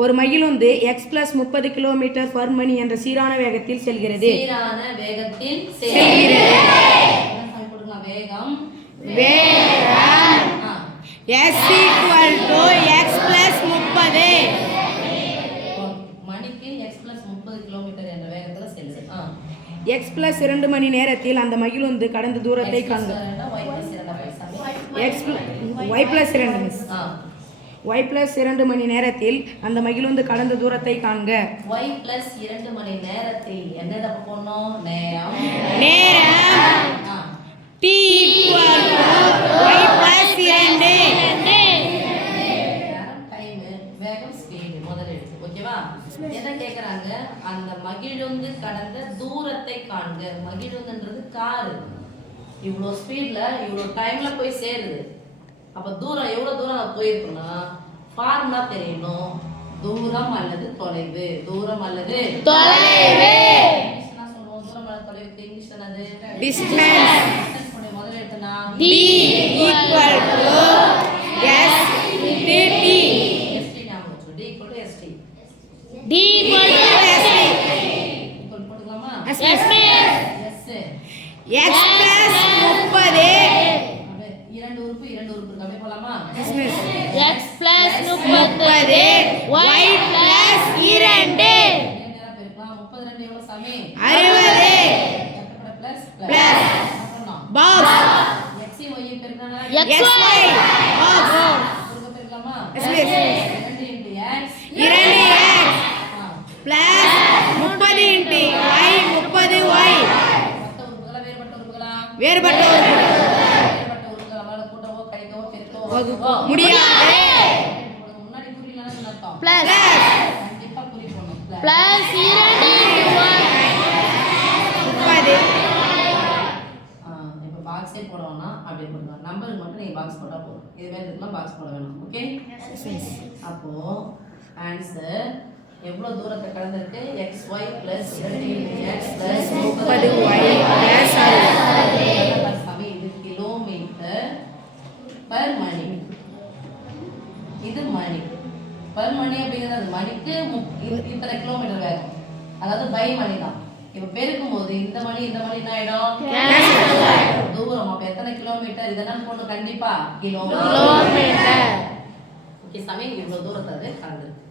ஒரு மகிழுந்து x + 30 km/மணி என்ற சீரான வேகத்தில் செல்கிறது. சீரான வேகத்தில் செல்கிறது. வேகம் s = x + 30 மணிக்கு x + 30 km என்ற வேகத்துல செல்லுது. x + 2 மணி நேரத்தில் அந்த மகிழுந்து கடந்த தூரத்தை காண்க. y + 2 மணி நேரத்தில் அந்த மகிழுந்து கடந்த தூரத்தை காண்க. y + 2 மணி நேரத்தில் என்னத போடணும்? நேரம் t = y + 2 நேரம் டைம் வேகம் ஸ்பீட் முதல்ல எடுத்து ஓகேவா? என்ன கேக்குறாங்க? அந்த மகிழுந்து கடந்த தூரத்தை காண்க. மகிழுந்துன்றது கார். இவ்வளோ ஸ்பீட்ல இவ்வளோ டைம்ல போய் சேருது. அப்ப தூரம் எவ்வளவு தூரம் போயிருக்குன்னா ஃபார்முலா தெரியணும். தூரம் அல்லது தொலைவு. தூரம் அல்லது தொலைவு. இங்கிலீஷ்ல சொல்லுவோம். தூரம் அல்லது தொலைவுக்கு இங்கிலீஷ்ல என்னது? டிஸ்டன்ஸ். டிஸ்டன்ஸ் முதல்ல எடுத்தனா d = s × t. st ஞாபகம் வச்சு. d = st. d = s இப்போ போட்டுக்கலாமா? s s x + 30 இரண்டு உறுப்பு கம்மி போலாமா? x + 30 y + 2 நேரா பெருக்கலாம். 32 எவ்வளவு சாமி? 60 plus box x y பெருக்கனா xy box குறுக்க பெருக்கலாமா? s 2 × x 2x plus 30 × y 30y மொத்த உறுப்புகளா வேறுபட்ட கூட்டவோ கழிக்கவோ பெருக்கவோ வகுக்கவோ முடியாது. முன்னாடி குறியிலனா அர்த்தம் பிளஸ் கண்டிப்பா குறி போடணும். பிளஸ் 2 × 30. இப்போ பாக்ஸே போடணும்னா அப்படி போடலாம். நம்பருக்கு மட்டும் நீங்க பாக்ஸ் போட்டா போதும். இதுவே இதுக்கெல்லாம் பாக்ஸ் போட வேணாம். ஓகே? அப்போ ஆன்சர் எவ்வளவு தூரத்தை கடந்திருக்கு? xy + 2x + 30y + 60. சமி இது கிலோமீட்டர் பர் மணி. இது மணி பர் மணி அப்படிங்கிறது மணிக்கு இத்தனை கிலோமீட்டர் வேகம். அதாவது பை மணி தான். இப்போ பெருக்கும் போது இந்த மணி என்ன ஆயிடும்? தூரம். அப்ப எத்தனை கிலோமீட்டர் இதெல்லாம் போடணும்? கண்டிப்பா கிலோமீட்டர். ஓகே சாமி இவ்வளவு தூரத்தை அது கடந்திருக்கு.